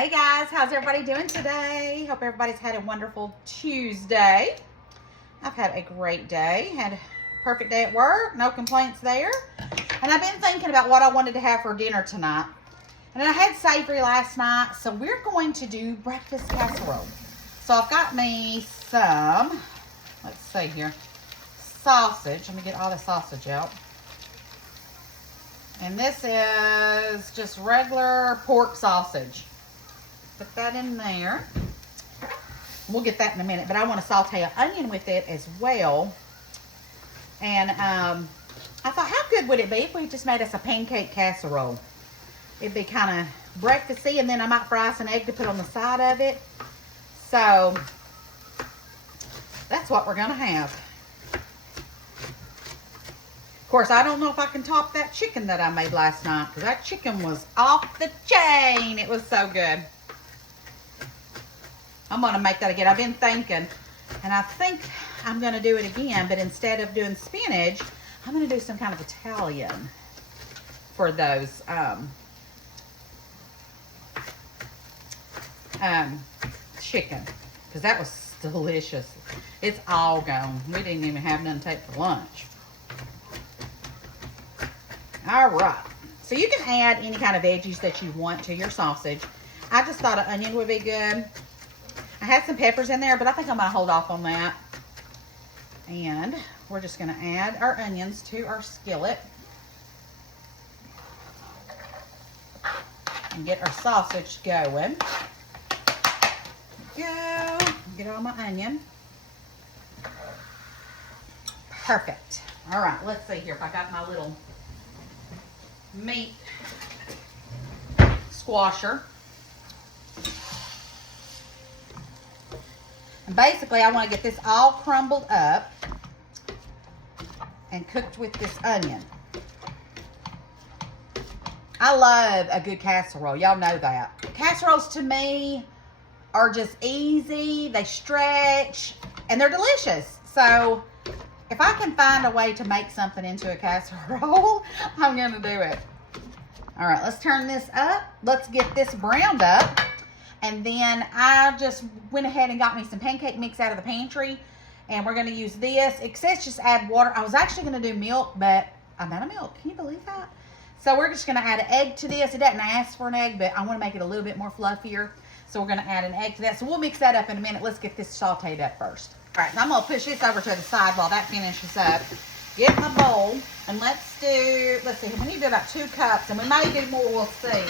Hey guys, how's everybody doing today? Hope everybody's had a wonderful Tuesday. I've had a great day. Had a perfect day at work. No complaints there. And I've been thinking about what I wanted to have for dinner tonight. And I had savory last night, so we're going to do breakfast casserole. So I've got me some, let's see here, sausage. Let me get all the sausage out. And this is just regular pork sausage. Put that in there. We'll get that in a minute, but I want to saute an onion with it as well. And I thought, how good would it be if we just made us a pancake casserole? It'd be kind of breakfasty, and then I might fry us an egg to put on the side of it. So that's what we're gonna have. Of course, I don't know if I can top that chicken that I made last night, because that chicken was off the chain. It was so good. I'm gonna make that again. I've been thinking, and I think I'm gonna do it again, but instead of doing spinach, I'm gonna do some kind of Italian for those chicken, because that was delicious. It's all gone. We didn't even have nothing to take for lunch. All right, so you can add any kind of veggies that you want to your sausage. I just thought an onion would be good. I had some peppers in there, but I think I'm gonna hold off on that. And we're just gonna add our onions to our skillet and get our sausage going. Go, get all my onion. Perfect. All right, let's see here if I got my little meat squasher. And basically, I want to get this all crumbled up and cooked with this onion. I love a good casserole. Y'all know that. Casseroles to me are just easy. They stretch and they're delicious. So if I can find a way to make something into a casserole, I'm going to do it. All right, let's turn this up. Let's get this browned up. And then I just went ahead and got me some pancake mix out of the pantry. And we're going to use this. It says just add water. I was actually going to do milk, but I'm out of milk. Can you believe that? So we're just going to add an egg to this. It doesn't ask for an egg, but I want to make it a little bit more fluffier. So we're going to add an egg to that. So we'll mix that up in a minute. Let's get this sauteed up first. All right, now I'm going to push this over to the side while that finishes up. Get my bowl, and let's see, we need to do about 2 cups, and we may do more, we'll see.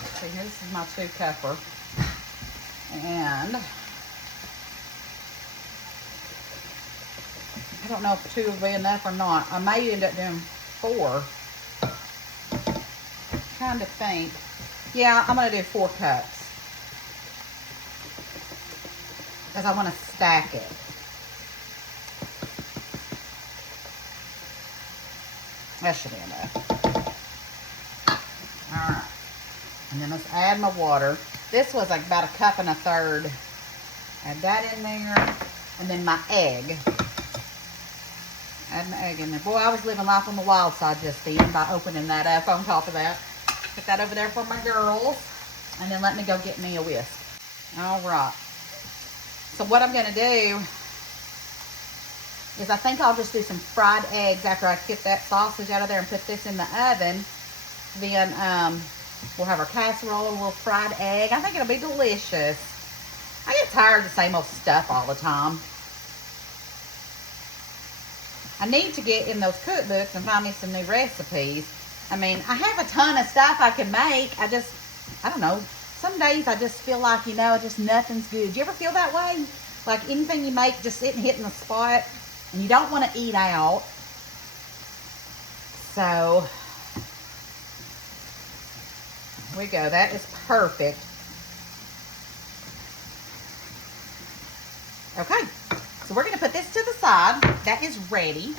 Let's see, this is my 2-cupper. And I don't know if 2 will be enough or not. I may end up doing 4. Trying to think. Yeah, I'm going to do 4 cups. Because I want to stack it. That should be enough. All right. And then let's add my water. This was like about 1.25 cups. Add that in there. And then my egg. Add my egg in there. Boy, I was living life on the wild side just then by opening that up on top of that. Put that over there for my girls. And then let me go get me a whisk. All right. So what I'm going to do is I think I'll just do some fried eggs after I get that sausage out of there and put this in the oven. Then we'll have our casserole, a little fried egg. I think it'll be delicious. I get tired of the same old stuff all the time. I need to get in those cookbooks and find me some new recipes. I mean, I have a ton of stuff I can make. I don't know. Some days I just feel like, just nothing's good. Do you ever feel that way? Like anything you make just isn't hitting the spot? And you don't want to eat out. So, here we go. That is perfect. Okay. So we're going to put this to the side. That is ready.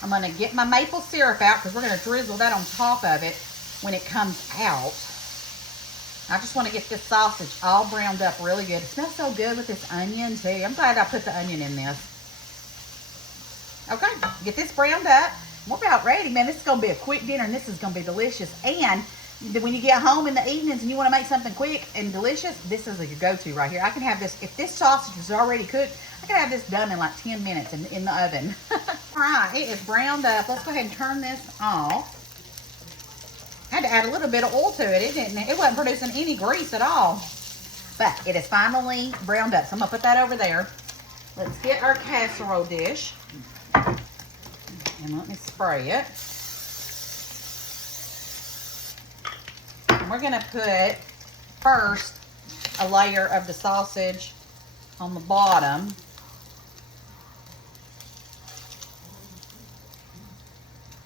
I'm going to get my maple syrup out because we're going to drizzle that on top of it when it comes out. I just want to get this sausage all browned up really good. It smells so good with this onion too. I'm glad I put the onion in this. Okay, get this browned up. We're about ready, man. This is going to be a quick dinner, and this is going to be delicious. And when you get home in the evenings and you want to make something quick and delicious, this is your go-to right here. I can have this, if this sausage is already cooked, I can have this done in like 10 minutes in the oven. All right, it is browned up. Let's go ahead and turn this off. I had to add a little bit of oil to it. It wasn't producing any grease at all. But it is finally browned up. So I'm going to put that over there. Let's get our casserole dish. And let me spray it. And we're going to put first a layer of the sausage on the bottom.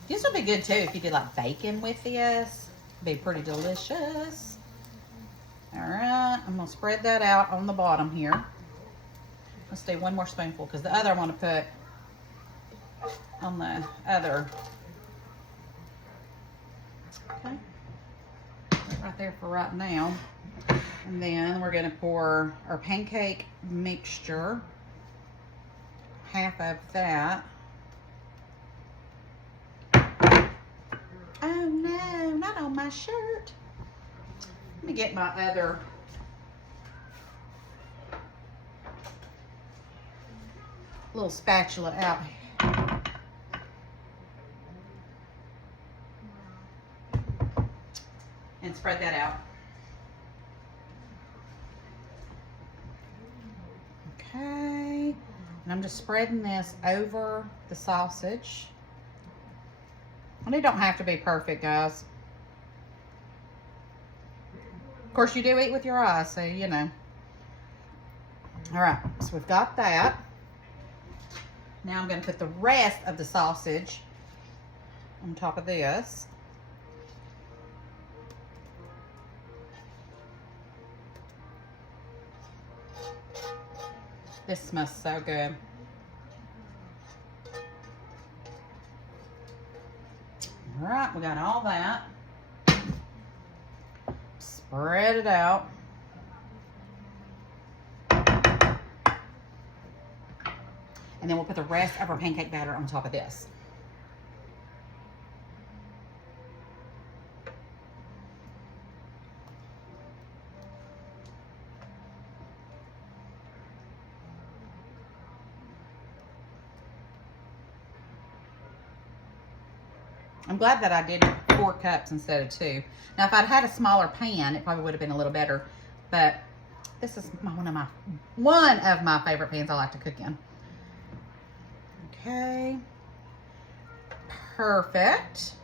This would be good too if you did like bacon with this. It'd be pretty delicious. All right, I'm gonna spread that out on the bottom here. Let's do one more spoonful because the other I want to put on the other. Okay, right there for right now. And then we're gonna pour our pancake mixture, half of that. Oh no, not on my shirt. Let me get my other little spatula out. And spread that out. Okay. And I'm just spreading this over the sausage. And it don't have to be perfect, guys. Of course, you do eat with your eyes, so you know. All right, so we've got that. Now I'm going to put the rest of the sausage on top of this. This smells so good. All right, we got all that. Spread it out. And then we'll put the rest of our pancake batter on top of this. I'm glad that I did 4 cups instead of 2. Now, if I'd had a smaller pan, it probably would have been a little better. But this is one of my favorite pans I like to cook in. Okay. Perfect.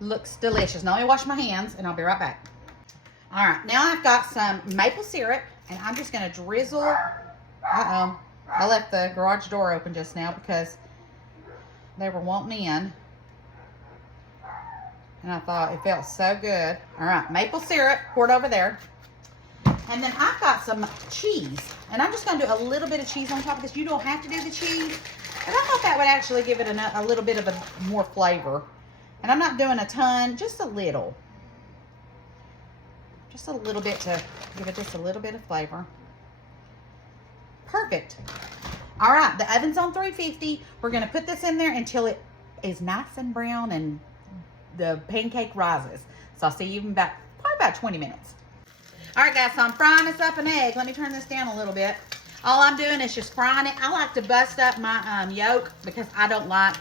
Looks delicious. Now let me wash my hands and I'll be right back. All right, now I've got some maple syrup and I'm just gonna drizzle. Uh-oh, I left the garage door open just now because they were wanting in. And I thought it felt so good. All right, maple syrup poured over there. And then I've got some cheese. And I'm just going to do a little bit of cheese on top of this. You don't have to do the cheese. But I thought that would actually give it a little bit of more flavor. And I'm not doing a ton, just a little. Just a little bit to give it just a little bit of flavor. Perfect. All right, the oven's on 350. We're going to put this in there until it is nice and brown and the pancake rises. So I'll see you in probably about 20 minutes. All right, guys, so I'm frying this up an egg. Let me turn this down a little bit. All I'm doing is just frying it. I like to bust up my yolk because I don't like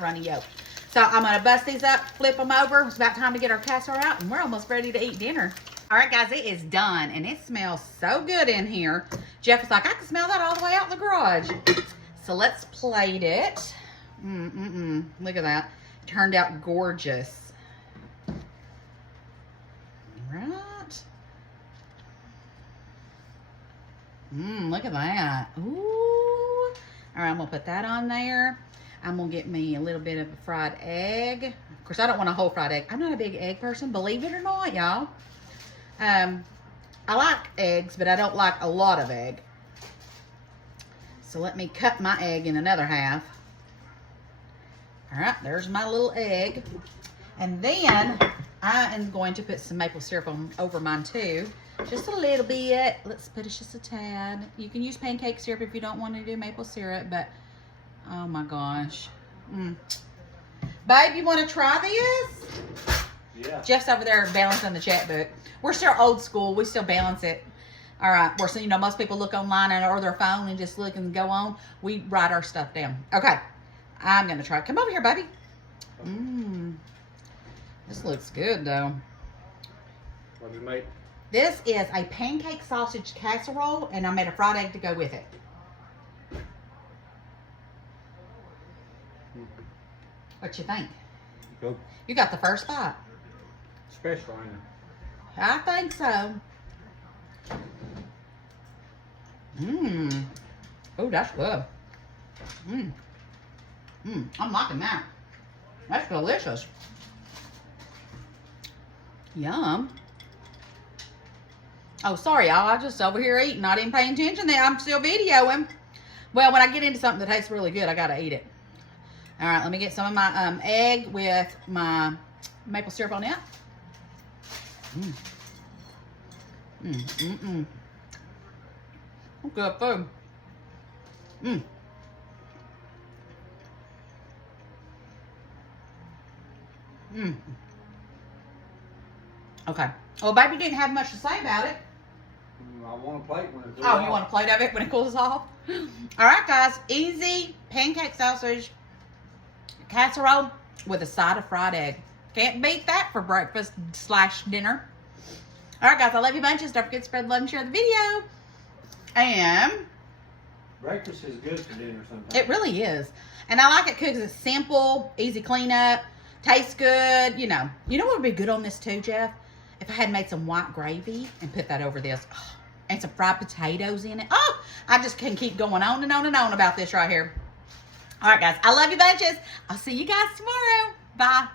runny yolk. So I'm going to bust these up, flip them over. It's about time to get our casserole out, and we're almost ready to eat dinner. All right, guys, it is done, and it smells so good in here. Jeff was like, I can smell that all the way out in the garage. So let's plate it. Look at that. It turned out gorgeous. All right. Look at that. Ooh. All right, I'm going to put that on there. I'm going to get me a little bit of a fried egg. Of course, I don't want a whole fried egg. I'm not a big egg person, believe it or not, y'all. I like eggs, but I don't like a lot of egg. So let me cut my egg in another half. All right, there's my little egg. And then I am going to put some maple syrup over mine too. Just a little bit. Let's put it just a tad. You can use pancake syrup if you don't want to do maple syrup, but oh my gosh. Babe, you want to try this? Yeah. Jeff's over there balancing the chat book. We're still old school. We still balance it. All right. We're so, most people look online or their phone and just look and go on. We write our stuff down. Okay. I'm going to try. Come over here, baby. This looks good, though. What did you make? This is a pancake sausage casserole, and I made a fried egg to go with it. What you think? Go. You got the first bite. Special, ain't it? I think so. Oh, that's good. I'm liking that. That's delicious. Yum. Oh, sorry, y'all. I just over here eating. Not even paying attention there. I'm still videoing. Well, when I get into something that tastes really good, I got to eat it. All right, let me get some of my egg with my maple syrup on it. Good food. Okay. Well, baby didn't have much to say about it. I want a plate when it goes Oh, off. you want a plate of it when it cools off? All right, guys. Easy pancake sausage casserole with a side of fried egg. Can't beat that for breakfast / dinner. All right, guys. I love you bunches. Don't forget to spread love and share the video. And breakfast is good for dinner sometimes. it really is. And I like it because it's simple, easy cleanup, tastes good. You know what would be good on this too, Jeff? If I had made some white gravy and put that over this. Oh, and some fried potatoes in it. Oh, I just can keep going on and on and on about this right here. All right, guys. I love you bunches. I'll see you guys tomorrow. Bye.